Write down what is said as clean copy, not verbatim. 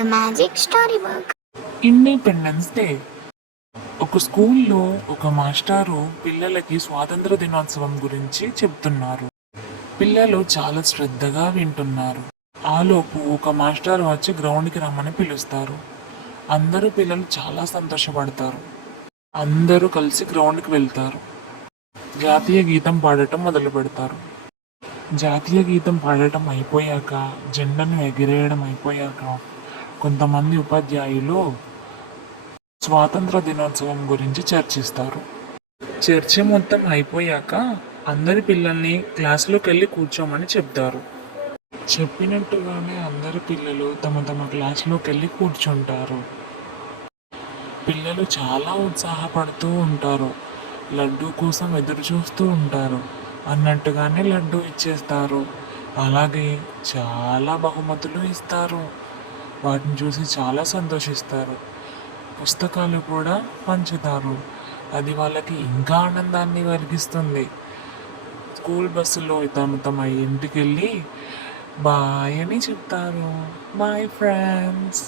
The Magic Storybook. Independence day. ఒక స్కూల్లో ఒక మాస్టారు పిల్లలకి స్వాతంత్ర దినోత్సవం గురించి చెప్తున్నారు. పిల్లలు చాలా శ్రద్ధగా వింటున్నారు. ఆలోపు ఒక మాస్టర్ వచ్చి గ్రౌండ్కి రమ్మని పిలుస్తారు. అందరూ పిల్లలు చాలా సంతోషపడతారు. అందరూ కలిసి గ్రౌండ్కి వెళ్తారు. జాతీయ గీతం పాడటం మొదలు పెడతారు. జాతీయ గీతం పాడటం అయిపోయాక, జెండాను ఎగిరేయడం అయిపోయాక కొంతమంది ఉపాధ్యాయులు స్వాతంత్ర దినోత్సవం గురించి చర్చిస్తారు. చర్చ మొత్తం అయిపోయాక అందరి పిల్లల్ని క్లాసులోకి వెళ్ళి కూర్చోమని చెప్తారు. చెప్పినట్టుగానే అందరి పిల్లలు తమ తమ క్లాసులోకి వెళ్ళి కూర్చుంటారు. పిల్లలు చాలా ఉత్సాహపడుతూ ఉంటారు. లడ్డూ కోసం ఎదురు చూస్తూ ఉంటారు. అన్నట్టుగానే లడ్డూ ఇచ్చేస్తారు. అలాగే చాలా బహుమతులు ఇస్తారు. వాటిని చూసి చాలా సంతోషిస్తారు. పుస్తకాలు కూడా పంచుతారు. అది వాళ్ళకి ఇంకా ఆనందాన్ని కలిగిస్తుంది. స్కూల్ బస్సులో తమ తమ ఇంటికి వెళ్ళి బాయ్ అని చెప్తారు. Bye friends.